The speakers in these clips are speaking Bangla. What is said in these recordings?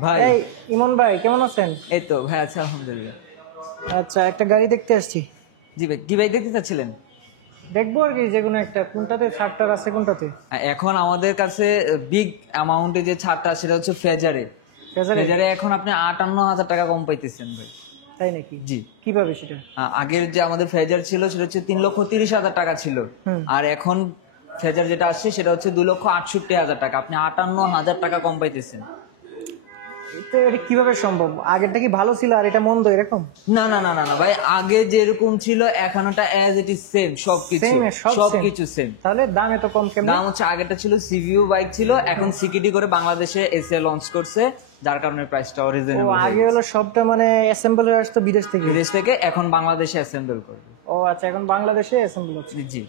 ভাই এই ইমন ভাই কেমন আছেন? এই তো ভাই আছে আলহামদুলিল্লাহ। আচ্ছা, একটা গাড়ি দেখতে আসছি। জি ভাই, কি ভাই দেখতে চাচ্ছিলেন? দেখবো আর কি, যে কোনো একটা। কোনটাতে ছাড়টার আছে কোনটাতে? এখন আমাদের কাছে বিগ অ্যামাউন্টে যে ছাড়টা সেটা হচ্ছে ফেজারে। ফেজারে? ফেজারে এখন আপনি 58,000 টাকা কম পাইতেছেন ভাই। তাই নাকি? জি। কিভাবে সেটা? আগের যে আমাদের ফেজার ছিল সেটা হচ্ছে 3,30,000 টাকা ছিল। হুম। আর এখন ফেজার যেটা আসছে সেটা হচ্ছে 2,68,000 টাকা। আপনি 58,000 টাকা কম পাইতেছেন। এটা কিভাবে সম্ভব? আগেরটা কি ভালো ছিল আর এটা মন্দ এরকম? না না না না না ভাই, আগে যেরকম ছিল এখন ওটা অ্যাজ ইট ইজ সেম, সবকিছু সেম, সব সবকিছু সেম। তাহলে দাম এত কম কেমন? দাম হচ্ছে আগেরটা ছিল সিভিউ বাইক ছিল, এখন সিকিডি করে বাংলাদেশে এসে লঞ্চ করছে, যার কারণে প্রাইসটা ও, রিজনেবল। আগে হলো সবটা মানে অ্যাসেম্বলের আসতো বিদেশ থেকে। বিদেশ থেকে এখন বাংলাদেশে অ্যাসেম্বল করবে। ও আচ্ছা, এখন বাংলাদেশে অ্যাসেম্বল হচ্ছে। জি।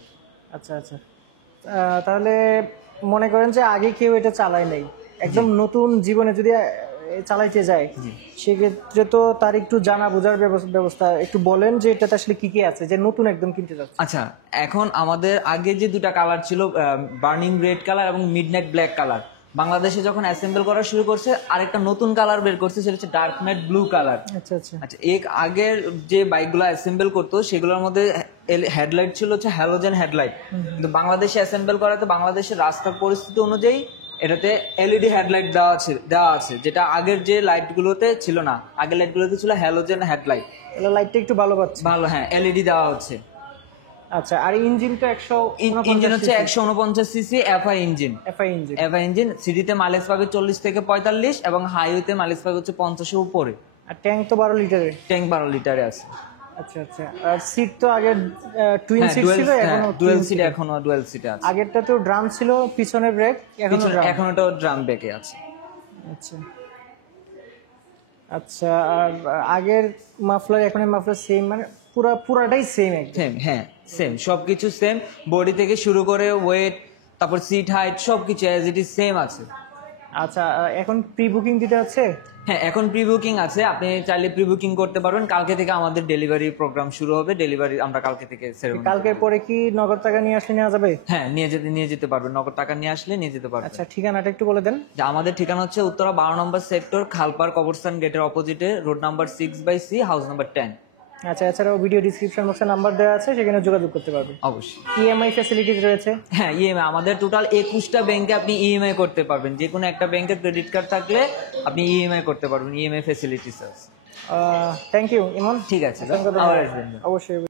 আচ্ছা আচ্ছা। তাহলে মনে করেন যে আগে কেউ এটা চালায় নাই, একদম নতুন জীবনে যদি চালাইতে যায়, সেক্ষেত্রে তো তার একটু জানা বোঝার ব্যবস্থা একটু বলেন যে এটাতে আসলে কি কি আছে, যে নতুন একদম কিনতে যাচ্ছে। আচ্ছা, এখন আমাদের আগে যে দুটা কালার ছিল, বার্নিং রেড কালার এবং মিডনাইট ব্ল্যাক কালার, বাংলাদেশে যখন অ্যাসেম্বল করা শুরু করছে আরেকটা নতুন কালার বের করছে, সেটা হচ্ছে ডার্ক নাইট ব্লু কালার। আচ্ছা আচ্ছা। আচ্ছা, আগের যে বাইকগুলো অ্যাসেম্বল করতো সেগুলোর মধ্যে হেডলাইট ছিল হচ্ছে হ্যালোজেন হেডলাইট, কিন্তু বাংলাদেশে অ্যাসেম্বল করাতে বাংলাদেশের রাস্তার পরিস্থিতি অনুযায়ী এটাতে এলইডি হেডলাইট দেওয়া আছে, যেটা আগের যে লাইটগুলোতে ছিল না। আগের লাইটগুলোতে ছিল হ্যালোজেন হেডলাইট। তাহলে লাইটটা একটু ভালো পাচ্ছে। ভালো, হ্যাঁ, এলইডি দেওয়া হচ্ছে। আচ্ছা, আর ইঞ্জিন তো ইঞ্জিন হচ্ছে 149 CC FI engine. FI engine সিটিতে মাইলেজ পাবে 40 থেকে 45, এবং হাইওয়েতে মাইলেজ পাবে হচ্ছে 50-এর উপরে। আর ট্যাঙ্ক তো 12 লিটারের। ট্যাঙ্ক 12 লিটারে আছে। আচ্ছা আচ্ছা। আর সিট তো আগে টুইন সিট ছিল, এখনো ডুয়াল সিট, এখনো ডুয়াল সিটে আছে। আগেরটা তো ড্রাম ছিল, পিছনে ব্রেক, এখনো ড্রাম। এখন ওটা ড্রাম ব্রেকে আছে। আচ্ছা আচ্ছা। আর আগের মাফলার এখনের মাফলার সেম, মানে পুরাটাই সেম একদম? সেম, হ্যাঁ সেম, সবকিছু সেম। বডি থেকে শুরু করে ওয়েট, তারপর সিট হাইট, সবকিছু অ্যাজ ইট ইজ সেম আছে। আচ্ছা, এখন প্রি বুকিং দিতে আছে? হ্যাঁ, এখন প্রি বুকিং আছে, আপনি চাইলে প্রি বুকিং করতে পারবেন। কালকে থেকে আমাদের ডেলিভারি প্রোগ্রাম শুরু হবে। ডেলিভারি আমরা কালকে থেকে ceremony কালকের পরে কি নগদ টাকা নিয়ে আসলে নেওয়া যাবে? হ্যাঁ, নিয়ে যেতে পারবেন। নগদ টাকা নিয়ে আসলে নিয়ে যেতে পারবেন। আচ্ছা, ঠিকানাটা একটু বলে দেন। যে আমাদের ঠিকানা হচ্ছে উত্তরা 12 নম্বর সেক্টর, খালপার কবরস্থান গেটের অপোজিটে, road number 6/C, house number 10। আচ্ছা, এছাড়াও ভিডিও ডিসক্রিপশন বক্সে নাম্বার দেওয়া আছে, সেখানে যোগাযোগ করতে পারবেন। অবশ্যই। ইএমআই ফ্যাসিলিটিস রয়েছে? হ্যাঁ, ইএমআই আমাদের টোটাল 21টা ব্যাংকে আপনি ইএমআই করতে পারবেন। যে কোনো একটা ব্যাংকের ক্রেডিট কার্ড থাকলে আপনি ইএমআই করতে পারবেন। ইএমআই ফ্যাসিলিটিস আছে। থ্যাংক ইউ ইমন। ঠিক আছে, অসংখ্য আবার ধন্যবাদ। আসবেন। অবশ্যই।